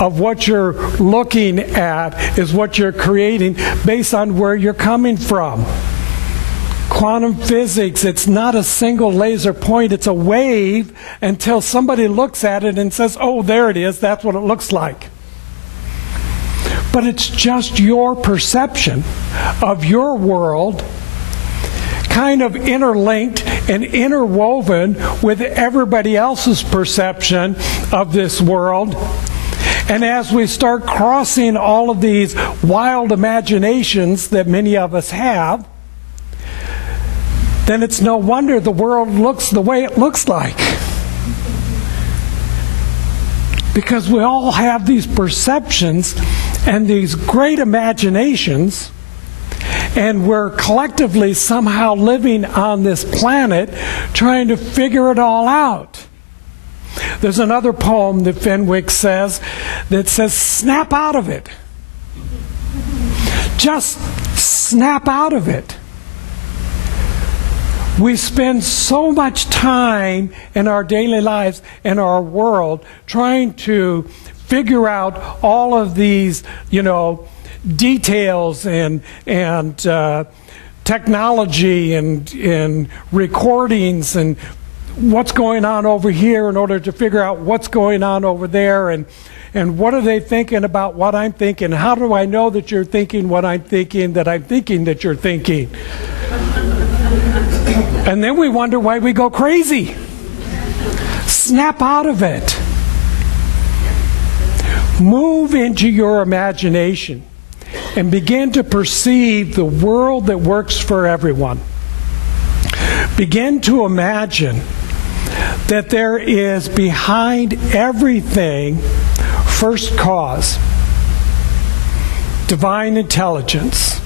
of what you're looking at is what you're creating based on where you're coming from. Quantum physics, it's not a single laser point, it's a wave until somebody looks at it and says, oh, there it is, that's what it looks like. But it's just your perception of your world, kind of interlinked and interwoven with everybody else's perception of this world. And as we start crossing all of these wild imaginations that many of us have, then it's no wonder the world looks the way it looks like. Because we all have these perceptions and these great imaginations, and we're collectively somehow living on this planet trying to figure it all out. There's another poem that Fenwick says that says, snap out of it. Just snap out of it. We spend so much time in our daily lives, in our world, trying to figure out all of these, details and technology and recordings and what's going on over here in order to figure out what's going on over there, and what are they thinking about what I'm thinking? How do I know that you're thinking what I'm thinking that you're thinking? And then we wonder why we go crazy. Snap out of it. Move into your imagination and begin to perceive the world that works for everyone. Begin to imagine that there is behind everything first cause, divine intelligence,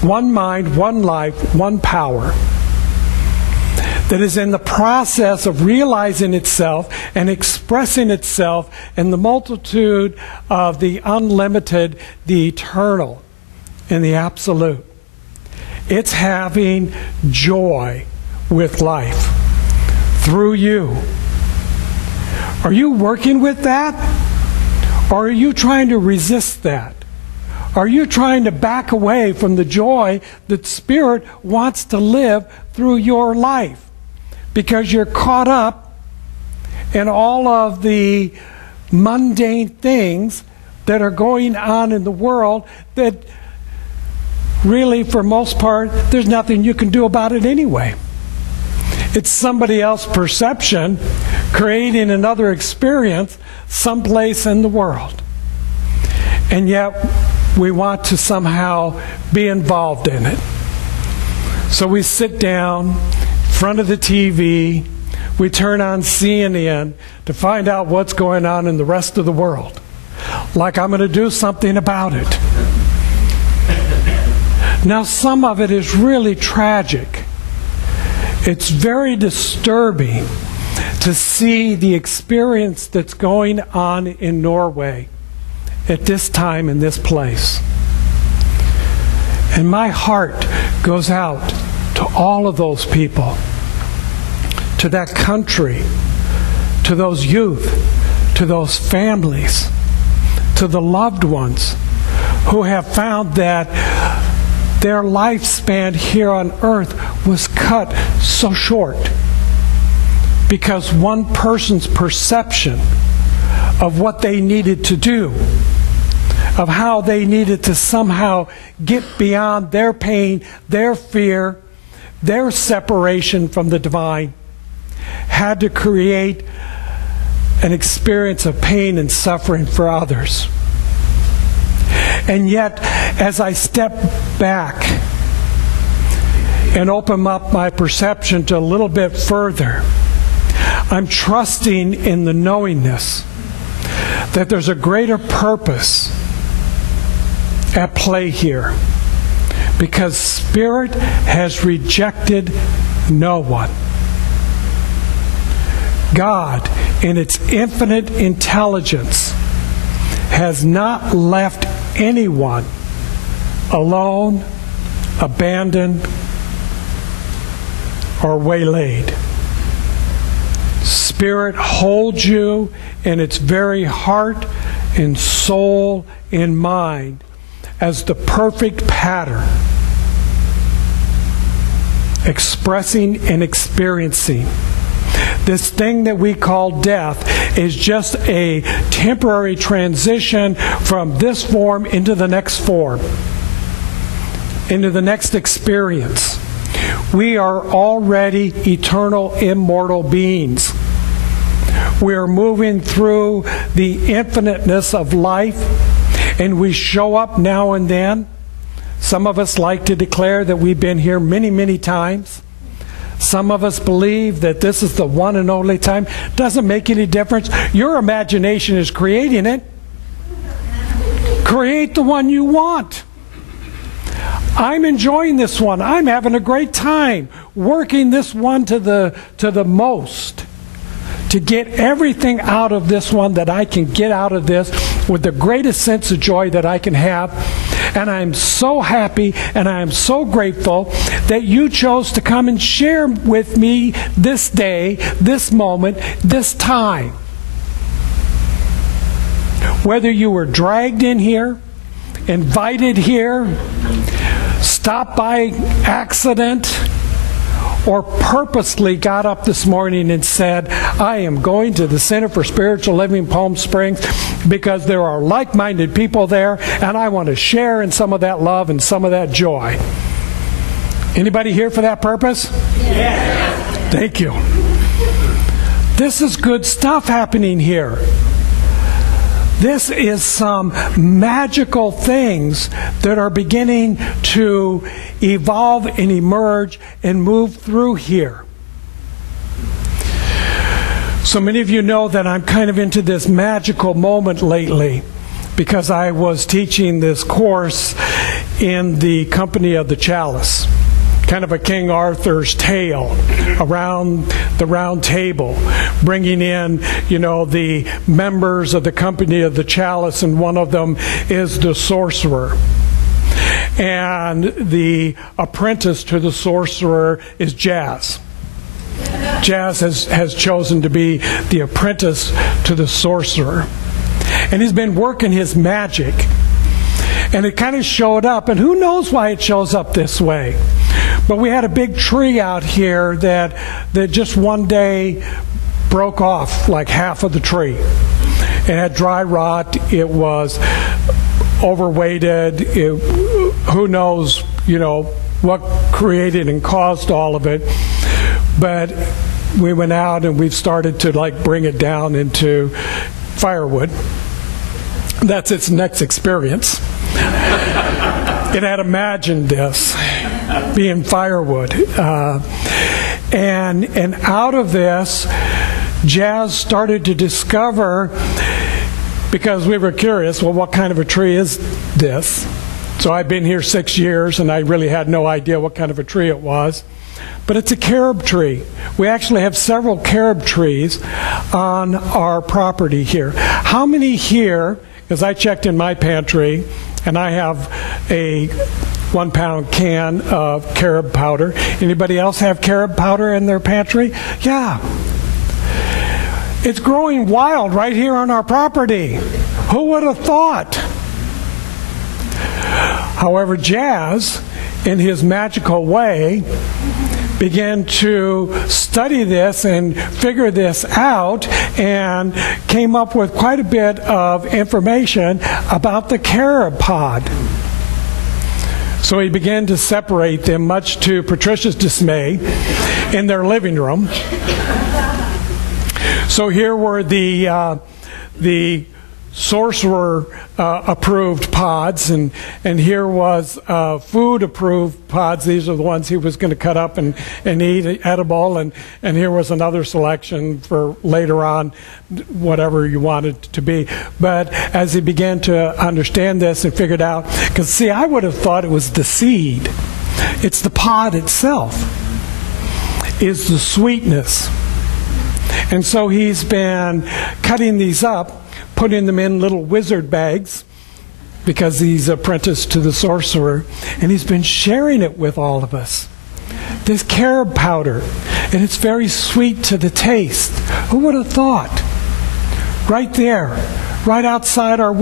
one mind, one life, one power, that is in the process of realizing itself and expressing itself in the multitude of the unlimited, the eternal, and the absolute. It's having joy with life through you. Are you working with that? Or are you trying to resist that? Are you trying to back away from the joy that Spirit wants to live through your life? Because you're caught up in all of the mundane things that are going on in the world that really, for most part, there's nothing you can do about it anyway. It's somebody else's perception creating another experience someplace in the world. And yet, we want to somehow be involved in it. So we sit down in front of the TV, we turn on CNN to find out what's going on in the rest of the world. Like I'm going to do something about it. Now, some of it is really tragic. It's very disturbing to see the experience that's going on in Norway at this time in this place. And my heart goes out to all of those people, to that country, to those youth, to those families, to the loved ones who have found that their lifespan here on earth was cut so short because one person's perception of what they needed to do, of how they needed to somehow get beyond their pain, their fear, their separation from the divine, had to create an experience of pain and suffering for others. And yet, as I step back and open up my perception to a little bit further, I'm trusting in the knowingness that there's a greater purpose at play here, because Spirit has rejected no one. God, in its infinite intelligence, has not left anyone alone, abandoned, or waylaid. Spirit holds you in its very heart in soul and mind as the perfect pattern, expressing and experiencing. This thing that we call death is just a temporary transition from this form into the next form, into the next experience. We are already eternal, immortal beings. We are moving through the infiniteness of life, and we show up now and then. Some of us like to declare that we've been here many, many times. Some of us believe that this is the one and only time. Doesn't make any difference. Your imagination is creating it. Create the one you want. I'm enjoying this one. I'm having a great time working this one to the most, to get everything out of this one that I can get out of this with the greatest sense of joy that I can have. And I'm so happy and I'm so grateful that you chose to come and share with me this day, this moment, this time. Whether you were dragged in here, invited here, stopped by accident, or purposely got up this morning and said, I am going to the Center for Spiritual Living Palm Springs because there are like-minded people there and I want to share in some of that love and some of that joy. Anybody here for that purpose? Yes. Thank you. This is good stuff happening here. This is some magical things that are beginning to evolve and emerge and move through here. So many of you know that I'm kind of into this magical moment lately because I was teaching this course in the Company of the Chalice. Kind of a King Arthur's tale around the round table, bringing in, the members of the Company of the Chalice, and one of them is the sorcerer. And the apprentice to the sorcerer is Jazz. Jazz has chosen to be the apprentice to the sorcerer. And he's been working his magic. And it kind of showed up, and who knows why it shows up this way. But we had a big tree out here that just one day broke off like half of the tree. It had dry rot. It was overweighted. Who knows, what created and caused all of it. But we went out and we've started to bring it down into firewood. That's its next experience. It had imagined this being firewood. And out of this, Jazz started to discover, because we were curious, well, what kind of a tree is this? So I've been here 6 years, and I really had no idea what kind of a tree it was. But it's a carob tree. We actually have several carob trees on our property here. How many here, because I checked in my pantry, and I have a 1-pound can of carob powder. Anybody else have carob powder in their pantry? Yeah. It's growing wild right here on our property. Who would have thought? However, Jazz, in his magical way, began to study this and figure this out and came up with quite a bit of information about the carob pod. So he began to separate them, much to Patricia's dismay, in their living room. So here were the sorcerer approved pods, and here was food approved pods. These are the ones he was going to cut up and eat edible, and here was another selection for later on, whatever you wanted it to be. But as he began to understand this and figured out, because see, I would have thought it was the seed. It's the pod itself is the sweetness. And so he's been cutting these up, putting them in little wizard bags, because he's apprenticed to the sorcerer, and he's been sharing it with all of us. This carob powder, and it's very sweet to the taste. Who would have thought? Right there, right outside our window.